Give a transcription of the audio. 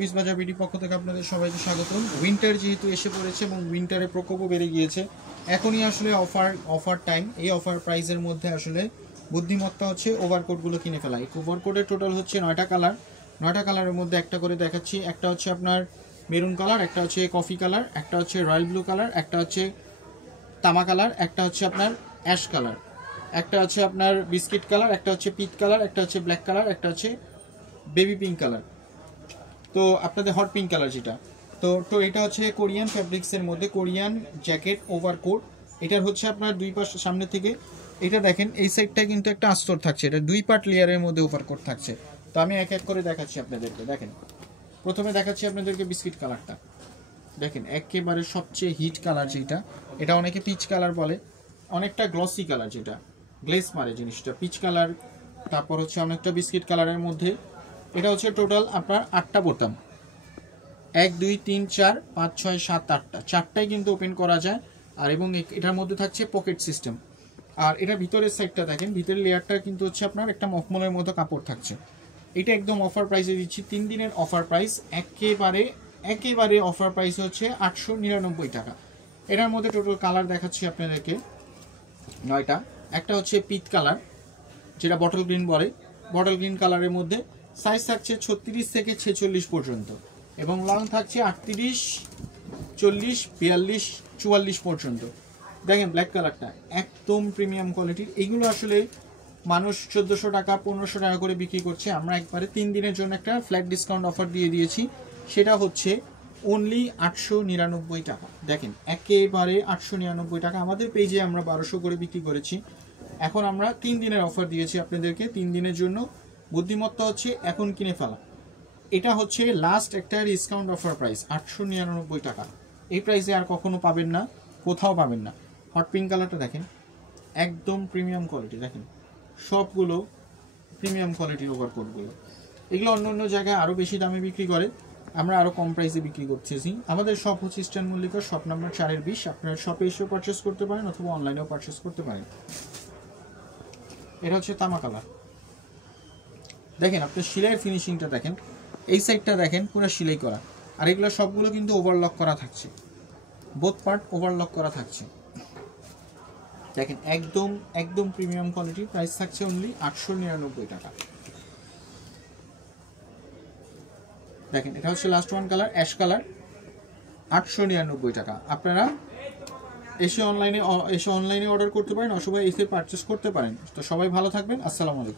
Piece বাজার BD পক্ষ থেকে আপনাদের সবাইকে স্বাগতম। উইন্টার যেহেতু এসে পড়েছে এবং উইন্টারের প্রকোপও বেড়ে গিয়েছে, এখনই আসলে অফার টাইম। এই অফার প্রাইসের মধ্যে আসলে বুদ্ধিমত্তা হচ্ছে ওভারকোটগুলো কিনে ফেলা। এই ওভারকোটের টোটাল হচ্ছে 9টা কালার। 9টা কালারের মধ্যে একটা করে দেখাচ্ছি। একটা হচ্ছে আপনার মেরুন কালার, একটা হচ্ছে কফি কালার, একটা হচ্ছে রয়্যাল ব্লু কালার, একটা হচ্ছে তামা কালার, একটা হচ্ছে আপনার অ্যাশ কালার, একটা হচ্ছে আপনার বিস্কিট কালার, একটা হচ্ছে পিচ কালার, একটা হচ্ছে ব্ল্যাক কালার, একটা হচ্ছে বেবি পিঙ্ক কালার, তো আপনাদের হট পিঙ্ক কালার যেটা। তো এটা হচ্ছে কোরিয়ান ফ্যাব্রিক্সের মধ্যে কোরিয়ান জ্যাকেট ওভারকোট। এটার হচ্ছে আপনার দুই পাশ সামনে থেকে এটা দেখেন, এই সাইডটা কিন্তু একটা আস্তর থাকছে, এটা 2 পার্ট লেয়ারের মধ্যে ওভারকোট থাকছে। তো আমি এক এক করে দেখাচ্ছি আপনাদেরকে। দেখেন, প্রথমে দেখাচ্ছি আপনাদেরকে বিস্কিট কালারটা। দেখেন একেবারে সবচেয়ে হিট কালার যেটা, এটা অনেকে পিচ কালার বলে, অনেকটা গ্লসি কালার, যেটা গ্লেস মারে জিনিসটা, পিচ কালার। তারপর হচ্ছে অনেকটা বিস্কিট কালারের মধ্যে। এটা হচ্ছে টোটাল আপনার 8টা বোতাম, 1 2 3 4 5 6 7 8টা, 4টাই কিন্তু ওপেন করা যায়। আর এবং এটার মধ্যে থাকছে পকেট সিস্টেম। আর এটা ভিতরের সাইডটা দেখেন, ভিতরের লেয়ারটা কিন্তু হচ্ছে আপনার একটা মখমলের মতো কাপড় থাকছে। এটা একদম অফার প্রাইসে দিচ্ছি, 3 দিনের অফার প্রাইস, একেবারে অফার প্রাইস হচ্ছে 899 টাকা। এটার মধ্যে টোটাল কালার দেখাচ্ছি আপনাদেরকে 9টা। একটা হচ্ছে পিচ কালার, যেটা বটল গ্রিন বলে। বটল গ্রিন কালারের মধ্যে সাইজ থাকছে 36 থেকে 46 পর্যন্ত, এবং লং থাকছে 38 40 42 44 পর্যন্ত। দেখেন ব্ল্যাক কালারটা একদম প্রিমিয়াম কোয়ালিটির। এগুলো আসলে মানুষ 1400 টাকা 1500 টাকা করে বিক্রি করছে, আমরা একবারে 3 দিনের জন্য একটা ফ্ল্যাট ডিসকাউন্ট অফার দিয়ে দিয়েছি, সেটা হচ্ছে অনলি 899 টাকা। দেখেন একেবারে 899 টাকা। আমাদের পেজে আমরা 1200 করে বিক্রি করেছি, এখন আমরা 3 দিনের অফার দিয়েছি আপনাদেরকে। 3 দিনের জন্য বুদ্ধিমত্তা হচ্ছে এখন কিনে ফেলা। এটা হচ্ছে লাস্ট একটা ডিসকাউন্ট অফার প্রাইস, 899 টাকা। এই প্রাইসে আর কখনো পাবেন না, কোথাও পাবেন না। হট পিঙ্ক কালারটা দেখেন, একদম প্রিমিয়াম কোয়ালিটি। দেখেন সবগুলো প্রিমিয়াম কোয়ালিটির ওভারকোটগুলো। এগুলো অন্য অন্য জায়গায় আরও বেশি দামে বিক্রি করে, আমরা আরও কম প্রাইসে বিক্রি করতেছি। আমাদের শপ হচ্ছে ইস্টার্ন মল্লিকা, শপ নাম্বার 4-20। আপনারা শপে এসেও পারচেস করতে পারেন অথবা অনলাইনেও পারচেস করতে পারেন। এটা হচ্ছে তামা কালার। দেখেন আপনার সেলাইয়ের ফিনিশিংটা দেখেন, এই সাইডটা দেখেন পুরো সেলাই করা। আর এগুলো সবগুলো কিন্তু ওভারলক করা থাকছে, বোথ পার্ট ওভারলক করা থাকছে। দেখেন একদম প্রিমিয়াম কোয়ালিটি, প্রাইস থাকছে অনলি 899 টাকা। দেখেন এটা হচ্ছে last one colour, ash colour, 899 টাকা। আপনারা এসে অনলাইনে অর্ডার করতে পারেন অথবা এসে পারচেস করতে পারেন। তো সবাই ভালো থাকবেন, আসসালামু আলাইকুম।